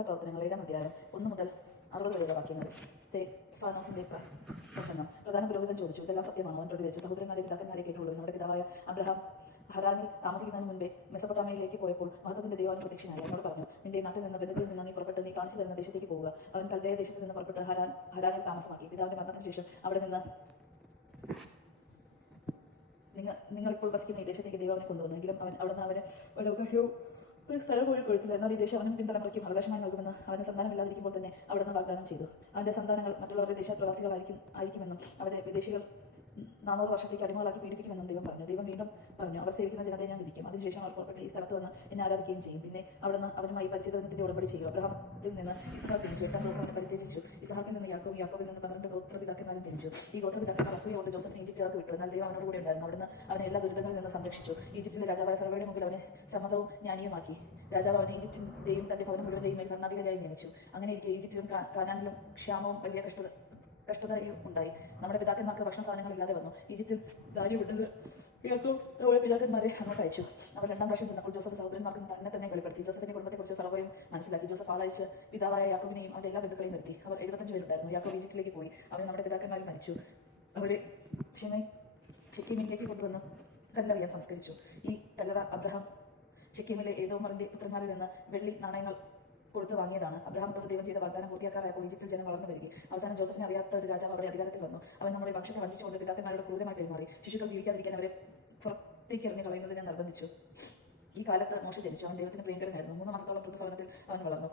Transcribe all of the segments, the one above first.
അപ്പോസ്തല പ്രവർത്തനങ്ങൾ 7-ാം അധ്യായം 1 മുതൽ 60 വരെയുള്ള വാക്യങ്ങൾ. സ്തെഫാനോസിന്റെ പ്രസംഗം. പ്രധാന പുരോഹിതൻ ചോദിച്ചു, ഇതെല്ലാം സത്യമാണോ? അവൻ പ്രതികരിച്ചു, സഹോദരന്മാരെ പിതാക്കന്മാരെ കേട്ടുകൊള്ളും. നമ്മുടെ പിതാവായ അബ്രഹാം ഹരാനിൽ താമസിക്കുന്നതിന് മുൻപേ മെസൊപ്പൊട്ടാമിയയിലേക്ക് പോയപ്പോൾ മഹത്വത്തിന്റെ ദൈവം പ്രത്യക്ഷനായി. എന്നോട് പറഞ്ഞു, നിന്റെ നാട്ടിൽ നിന്ന് ബന്ധുക്കളിൽ നിന്ന് നീ പുറപ്പെട്ട് നീ കാണിച്ചു തരുന്ന ദേശത്തേക്ക് പോവുക. അവൻ കൽദയ ദേശത്ത് നിന്ന് പുറപ്പെട്ട് ഹരാനിൽ താമസമാക്കി. പിതാവിന്റെ മരണത്തിന് ശേഷം അവിടെ നിന്ന് നിങ്ങളിപ്പോൾ വസിക്കുന്ന ഈ ദേശത്തേക്ക് ദൈവം അവനെ കൊണ്ടുവന്നു. എങ്കിലും അവൻ അവിടുന്ന് അവന് ഒരു സ്ഥലം പോയി കൊടുത്തില്ല. എന്നാൽ ഈ ദേശം അവനും പിൻതലമുറയ്ക്കും അവകാശമായി നൽകുമെന്ന് അവന് സന്താനമില്ലാതിരിക്കുമ്പോൾ തന്നെ അവിടുന്ന് വാഗ്ദാനം ചെയ്തു. അവന്റെ സന്താനങ്ങൾ മറ്റുള്ളവരുടെ ദേശപ്രവാസികളായിരിക്കുമെന്നും അവരെ വിദേശികൾ 400 വർഷത്തേക്ക് അടിമകളാക്കി പീഡിപ്പിക്കുമെന്നും ദൈവം പറഞ്ഞു. ദൈവം വീണ്ടും പറഞ്ഞു, അവർ സേവിക്കുന്ന ജനതയെ ഞാൻ വിധിക്കും. അതിനുശേഷം അവർ പുറപ്പെട്ട് ഈ സ്ഥലത്ത് വന്ന് എന്നെ ആരാധിക്കുകയും ചെയ്യും. പിന്നെ അവിടുന്ന് അവനുമായി പരിചിതത്തിന്റെ ഉടമ്പടി ചെയ്യും. അബ്രഹാമിൽ നിന്ന് ഇസ്ഹാക്ക് ജനിച്ചു. 8-ാം ദിവസം അവനെ പരിത്യജിച്ചു. ഇസ്ഹാക്കിൽ നിന്ന് യാക്കോബ്, യാക്കോബിൽ നിന്ന് 12 ഗോത്രപിതാക്കന്മാരും ജനിച്ചു. ഈ ഗോത്രപിതാക്കന്മാർ അസൂയ കൊണ്ട് ജോസഫിനെ ഈജിപ്തുകാർക്ക് വിട്ടു. എന്നാൽ ദൈവം അവനോട് കൂടെ ഉണ്ടായിരുന്നു. അവിടുന്ന് അവനെ എല്ലാ ദുരിതങ്ങളിൽ നിന്ന് സംരക്ഷിച്ചു. ഈജിപ്തിലെ രാജാവായ ഫറവോയുടെ മുമ്പിൽ അവനെ സമ്മതവും ജ്ഞാനിയുമാക്കി. രാജാവ് അവനെ ഈജിപ്തിന്റെയും തന്റെ ഭവനം മുഴുവന്റെയും മേൽ ഭരണാധികാരിയായി നിയമിച്ചു. അങ്ങനെ ഈജിപ്തിലും കാനാനിലും ക്ഷാമവും വലിയ കഷ്ടതയും ഉണ്ടായി. നമ്മുടെ പിതാക്കന്മാർക്ക് ഭക്ഷണ സാധനങ്ങൾ ഇല്ലാതെ വന്നു. ഈജിപ്തിൽ ദാരിദ്ര്യമുള്ളത് പിതാക്കന്മാരെ അങ്ങോട്ട് അയച്ചു. അവർ 2-ാം പ്രാവശ്യം ചെന്നപ്പോൾ ജോസഫ് സഹോദരന്മാർക്ക് തന്നെ വെളിപ്പെടുത്തി. ജോസഫിന്റെ കുടുംബത്തെക്കുറിച്ച് ഫറവോയും മനസ്സിലാക്കി. ജോസഫ് ആളയച്ച് പിതാവായ യാക്കോബിനെയും അവന്റെ എല്ലാ ബന്ധുക്കളെയും വരുത്തി. അവർ 75 പേരുണ്ടായിരുന്നു. യാക്കോബ് ഈജിപ്തിലേക്ക് പോയി. അവൻ നമ്മുടെ പിതാക്കന്മാരിൽ മരിച്ചു. അവരെ ഷെക്കീമിലേക്ക് കൊണ്ടുവന്ന് കല്ലറിയാൻ സംസ്കരിച്ചു. ഈ കല്ലറ അബ്രഹാം ഷെക്കീമിലെ ഏദോമറിന്റെ പുത്രന്മാരിൽ നിന്ന് വെള്ളി നാണയങ്ങൾ കൊടുത്തു വാങ്ങിയതാണ്. അബ്രഹാമത്തോട് ദൈവം ചെയ്ത വാഗ്ദാനം പൂർത്തിയാക്കാറായപ്പോൾ ഈജിപ്തിൽ ജനം വളർന്നു വരികയും അവസാനം ജോസഫിനെ അറിയാത്ത ഒരു രാജാവ് അവിടെ അധികാരത്തിൽ വന്നു. അവൻ നമ്മുടെ വംശത്തെ വഞ്ചിച്ചുകൊണ്ട് പിതാക്കന്മാരുടെ ക്രൂരമായി പെരുമാറി. ശിശുക്കൾ ജീവിക്കാതിരിക്കാൻ അവരെ പുറത്തേക്ക് ഇറങ്ങി കളയുന്നതിനെ നിർബന്ധിച്ചു. ഈ കാലത്ത് മോശ ജനിച്ചു. അവൻ ദൈവത്തിന് പ്രിയങ്കരനായിരുന്നു. 3 മാസത്തോളം പുതുഭവനത്തിൽ അവൻ വളർന്നു.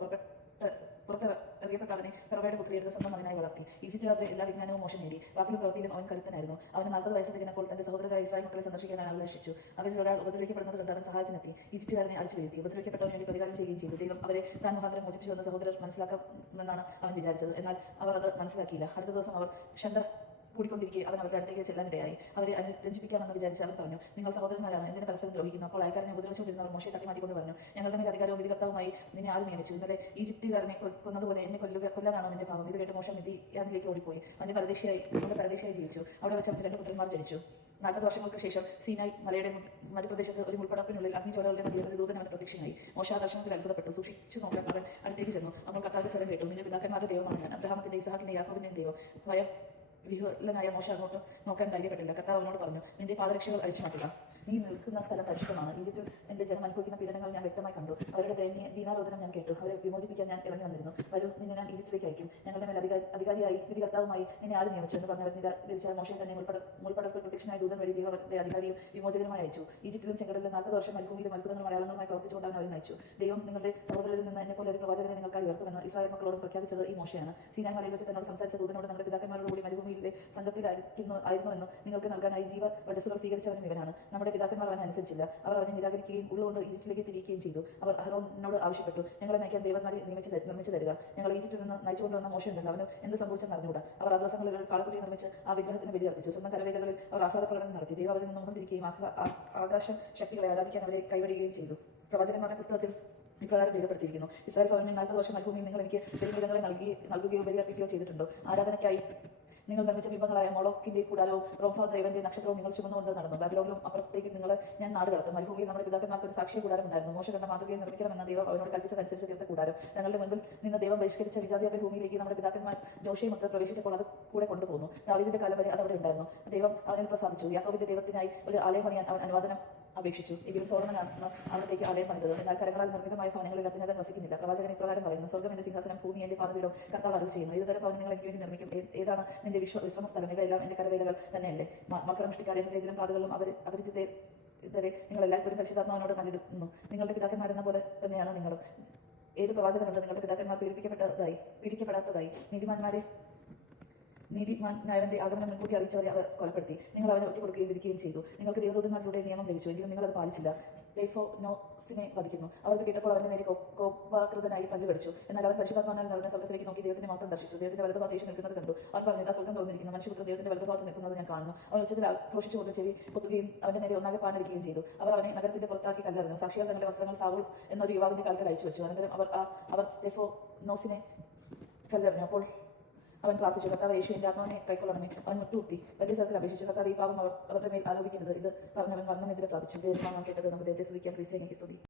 പുറത്ത് എറിയപ്പെട്ട അവനെ ഫറവോയുടെ പുത്രിയെടുത്ത് സ്വന്തം മകനായി വളർത്തി. ഈജിപ്തുകാരുടെ എല്ലാ വിജ്ഞാനവും മോശം നേടി. വാക്കിലും പ്രവൃത്തിയിലും അവൻ കരുത്തനായിരുന്നു. അവന് 40 വയസ്സ് തികഞ്ഞപ്പോൾ തന്റെ സഹോദരരായ ഇസ്രായേൽ മക്കളെ സന്ദർശിക്കാൻ അഭിലാഷിച്ചു. അവരിൽ ഒരാൾ ഉപദ്രവിക്കപ്പെടുന്നത് കണ്ട് അവൻ സഹായത്തിനെത്തി. ഈജിപ്തുകാരനെ അടിച്ചു വീഴ്ത്തി. ഉപദ്രവിക്കപ്പെട്ടവന് വേണ്ടി പ്രതികാരം ചെയ്യുകയും ചെയ്തു. ദൈവം അവരെ താൻ മുഖാന്തരം മോചിപ്പിച്ചുവെന്ന് സഹോദരർ മനസ്സിലാക്കാമെന്നാണ് അവൻ വിചാരിച്ചത്. എന്നാൽ അവർ അത് മനസ്സിലാക്കിയില്ല. അടുത്ത ദിവസം അവർ ശണ്ട കൂടിക്കൊണ്ടിരിക്കെ അവൻ അവരുടെ അടുത്തേക്ക് ചെല്ലാനിടയായി. അവരെ രഞ്ജിപ്പിക്കാമെന്ന് വിചാരിച്ച് അവൻ പറഞ്ഞു, നിങ്ങൾ സഹോദരന്മാരാണ്, എന്തിനെ പരസ്പരം ദ്രോഹിക്കുന്നു? അപ്പോൾ അയൽക്കാരനെ ഉപദ്രവിച്ചുകൊണ്ടിരുന്നവർ മോശയെ തട്ടിമാറ്റിക്കൊണ്ട് പറഞ്ഞു, ഞങ്ങളുടെ മേൽ അധികാരവും വിധികർത്താവുമായി നിന്നെ ആര് നിയമിച്ചു? ഇന്നലെ ഈജിപ്തുകാരനെ കൊന്നതുപോലെ എന്നെ കൊല്ലാനാണോ നിന്റെ ഭാവം? ഇത് കേട്ട് മോശ മിദ്യാനിലേക്ക് ഓടിപ്പോയി. അവന്റെ പരദേശിയായി ജീവിച്ചു. അവിടെ വെച്ച് അവന് 2 പുത്രന്മാർ ജനിച്ചു. 40 വർഷങ്ങൾക്ക് ശേഷം സീനായ് മലയുടെ മരുപ്രദേശത്ത് ഒരു മുൾപ്പടപ്പിനുള്ളിൽ അഗ്നിജ്വാലകളുടെ മധ്യയിൽ ഒരു ദൂതൻ അവന് പ്രത്യക്ഷനായി. മോശ ആ ദർശനത്തിൽ അത്ഭുതപ്പെട്ടു. സൂക്ഷിച്ചു നോക്കാൻ അവൻ അടുത്തേക്ക് ചെന്നു. അപ്പോൾ കർത്താവിന്റെ സ്വരം കേട്ടു, നിന്റെ പിതാക്കന്മാരുടെ ദൈവമാണ് ഞാൻ, അബ്രഹാമിന്റെ ഇസ്ഹാക്കിന്റെ യാക്കോബിന്റെയും ദൈവം. ഭയം വിഹ്വലനായ മോശ അങ്ങോട്ട് നോക്കാൻ ധൈര്യപ്പെട്ടില്ല. കർത്താവ് അവനോട് പറഞ്ഞു, നിന്റെ പാദരക്ഷകൾ അഴിച്ചു മാറ്റുക. നീ നിൽക്കുന്ന സ്ഥലം പരിശുദ്ധമാണ്. ഈജിപ്തിൽ എന്റെ ജനം അനുഭവിക്കുന്ന പീഡനങ്ങൾ ഞാൻ വ്യക്തമായി കണ്ടു. അവരുടെ ദീനാരോധനം ഞാൻ കേട്ടു. അവരെ വിമോചിപ്പിക്കാൻ ഞാൻ ഇറങ്ങി വന്നിരുന്നു. വരൂ, നിന്നെ ഞാൻ ഈജിപ്തിലേക്ക് അയക്കും. ഞങ്ങളുടെ മേൽ അധികാരിയായി വിധികർത്താവുമായി നിന്നെ ആര് നിയമിച്ചു എന്ന് പറഞ്ഞവർ നിരാകരിച്ച മോശയെ തന്നെ മുൾപ്പടപ്പിൽ പ്രത്യക്ഷനായ ദൂതൻ വഴി ദൈവത്തിന്റെ അധികാരിയും വിമോചകനുമായി അയച്ചു. ഈജിപ്തിലും ചെങ്കടലിലും 40 വർഷം മരുഭൂമിയിലും അത്ഭുതങ്ങളും അടയാളങ്ങളുമായി പ്രവർത്തിച്ചുകൊണ്ട് അവൻ അവരെ നയിച്ചു. ദൈവം നിങ്ങളുടെ സഹോദരരിൽ നിന്ന് എന്നെപ്പോലെ ഒരു പ്രവാചകനെ നിങ്ങൾക്കായി ഉയർത്തുമെന്ന് ഇസ്രായേൽ മക്കളോട് പ്രഖ്യാപിച്ചത് ഈ മോശയാണ്. സീനായ് മലയിൽ വെച്ച് തന്നോട് സംസാരിച്ച ദൂതനോട് നമ്മുടെ പിതാക്കന്മാരോട് കൂടി മരുഭൂമിയിലെ സംഘത്തിലായിരുന്നുവെന്നും നിങ്ങൾക്ക് നൽകാനായി ജീവവചസ്സുകൾ സ്വീകരിച്ചവനും ഇവനാണ്. നമ്മുടെ പിതാക്കന്മാർ അവനെ അനുസരിച്ചില്ല. അവർ അവനെ നിരാകരിക്കുകയും ഉള്ളുകൊണ്ട് ഈജിപ്തിലേക്ക് തിരിക്കുകയും ചെയ്തു. അവർ അഹരോനോട് ആവശ്യപ്പെട്ടു, ഞങ്ങളെ നയിക്കാൻ ദേവന്മാരെ നിർമ്മിച്ചു തരിക. ഞങ്ങൾ ഈജിപ്തിൽ നിന്ന് നയിച്ചുകൊണ്ടുവന്ന മോശയുണ്ടല്ലോ, അവന് എന്ത് സംഭവിച്ചെന്ന് അറിഞ്ഞുകൂടാ. അവർ ആ ദിവസങ്ങളിൽ ഒരു കാളക്കുട്ടി നിർമ്മിച്ച് ആ വിഗ്രഹത്തിന് ബലി അർപ്പിച്ചു. സ്വന്തം കരവേലകളിൽ അവർ ആഹ്ലാദ പ്രകടനം നടത്തി. ദൈവം അവരിൽ നിന്ന് മുഖം തിരിക്കുകയും ആകാശ ശക്തികളെ ആരാധിക്കാൻ അവരെ കൈവടിയുകയും ചെയ്തു. പ്രവാചകന്മാരുടെ പുസ്തകത്തിൽ ഇപ്രകാരം രേഖപ്പെടുത്തിയിരിക്കുന്നു, ഇസ്രായേൽ ഭവനിൽ 40 വർഷം മരുഭൂമിയിൽ നിങ്ങൾ എനിക്ക് ബലിമൃഗങ്ങളെ നൽകുകയോ ബലിയർപ്പിക്കുകയോ ചെയ്തിട്ടുണ്ടോ? ആരാധനയ്ക്കായി നിങ്ങൾ നിർമ്മിച്ച ബിംബങ്ങളായ മോളോക്കിന്റെ കൂടാരവും റോഫ ദേവന്റെ നക്ഷത്രവും നിങ്ങൾ ചുമന്നുകൊണ്ട് നടന്നു. ബാബിലോണിലും അപ്പുറത്തേക്ക് നിങ്ങളെ ഞാൻ നാട് കടത്തും. മരുഭൂമിയിൽ നമ്മുടെ പിതാക്കന്മാർക്ക് ഒരു സാക്ഷ്യ കൂടാരം ഉണ്ടായിരുന്നു. മോശ കണ്ട മാതൃകയെ നിർമ്മിക്കണമെന്ന ദൈവം അവനോട് കൽപ്പിച്ചതനുസരിച്ച് തീർത്ത കൂടാരം. തങ്ങളുടെ മുൻപിൽ നിന്ന് ദൈവം ബഹിഷ്കരിച്ച വിജാതിയുടെ ഭൂമിയിലേക്ക് നമ്മുടെ പിതാക്കന്മാർ ജോഷയുമൊത്ത് പ്രവേശിച്ചപ്പോൾ അത് കൂടെ കൊണ്ടുപോകുന്നു. ദാവീദിന്റെ കാലം വരെ അതവിടെ ഉണ്ടായിരുന്നു. ദൈവം അവനിൽ പ്രസാദിച്ചു. യാക്കോബിന്റെ ദൈവത്തിനായി ഒരു ആലയം പണിയാൻ അവൻ അനുവാദനം അപേക്ഷിച്ചു. എങ്കിലും സോളമനാണ് അവിടത്തേക്ക് ആലയം പണിതത്. എന്നാൽ കരങ്ങളാൽ നിർമ്മിതമായ ഭവനങ്ങളിൽ അത്യുന്നതൻ വസിക്കുന്നില്ല. പ്രവാചകൻ ഇപ്രകാരം പറയുന്നു, സ്വർഗ്ഗം എന്റെ സിംഹാസനം, ഭൂമി എന്റെ പാദപീഠവും. കർത്താവ് അരുളി ചെയ്യുന്നു, ഏതുതരം ഭവനം നിങ്ങൾ എനിക്ക് വേണ്ടി നിർമ്മിക്കും? ഏതാണ് നിന്റെ വിശ്രമ സ്ഥലം? ഇവയെല്ലാം എന്റെ കരവേലകൾ തന്നെയല്ലേ? മക്കളനുഷ്ഠിക്കാരെ ഹൃദയത്തിലും പാതകളിലും അപരിചിതരെ നിങ്ങൾ എല്ലായ്പ്പോഴും പരിശുദ്ധാത്മാവിനോട് മല്ലിടുന്നു. നിങ്ങളുടെ പിതാക്കന്മാരെന്ന പോലെ തന്നെയാണ് നിങ്ങളും. ഏത് പ്രവാചകനുണ്ട് നിങ്ങളുടെ പിതാക്കന്മാർ പീഡിക്കപ്പെടാത്തതായി? നീതിമാനായവന്റെ ആഗമനം മുൻകൂട്ടി അറിയിച്ചവരെ അവർ കൊലപ്പെടുത്തി. നിങ്ങൾ അവനെ ഒറ്റക്കൊടുക്കുകയും വിധിക്കുകയും ചെയ്തു. നിങ്ങൾക്ക് ദേവദൂതന്മാരിലൂടെ നിയമം ലഭിച്ചു, എങ്കിലും നിങ്ങൾ അത് പാലിച്ചില്ല. സ്തെഫാനോസിനെ വധിക്കുന്നു. അവർക്ക് കേട്ടപ്പോൾ അവന്റെ നേരെ കോപാകൃതനായി പല്ലുകടിച്ചു. എന്നാൽ അവൻ പരിശുദ്ധാത്മാവിനാൽ നിറഞ്ഞ സ്വർഗ്ഗത്തിലേക്ക് നോക്കി ദൈവത്തിന്റെ മാത്രം ദർശിച്ചു. ദൈവത്തിന്റെ വലതുഭാഗത്ത് യേശു നിൽക്കുന്നത് കണ്ടു. അവൻ പറഞ്ഞു, ഇതാ സ്വർഗ്ഗം തുറന്നിരിക്കുന്നു, മനുഷ്യപുത്രൻ ദൈവത്തിന്റെ വലതുഭാഗത്ത് നിൽക്കുന്നത് ഞാൻ കാണുന്നു. അവൻ ഉച്ചത്തിൽ ആഘോഷിച്ചുകൊണ്ട് ചെവി പൊത്തുകയും അവന്റെ നേരെ ഒന്നാകെ പാനടിക്കുകയും ചെയ്തു. അവർ അവനെ നഗരത്തിന്റെ പുറത്താക്കി കല്ലെറിഞ്ഞു. സാക്ഷികൾ തങ്ങളുടെ വസ്ത്രങ്ങൾ സാവൂൾ എന്നൊരു യുവാവിന്റെ കാലത്തിൽ അഴിച്ചു വെച്ചു. അനന്തരം അവർ സ്തെഫാനോസിനെ കല്ലെറിഞ്ഞു. അപ്പോൾ അവൻ പ്രാർത്ഥിച്ചു, കർത്താവ് യേശുവിന്റെ ആത്മാവിനെ കൈക്കൊള്ളണമേ. അവൻ മുട്ടുകുത്തി വലിയ സ്ഥലത്തിൽ അപേക്ഷിച്ചു, കർത്താവ് ഈ പാപം അവരുടെ മേൽ ആരോപിക്കരുത്. ഇത് പറഞ്ഞവൻ മരണമെതിരെ പ്രാപിച്ചു. ദൈവം കേട്ടത് നമുക്ക് ദൈവത്തെ സ്തുതിക്കാം. ക്രിസ്ത്യാനിക്ക് സ്തുതി.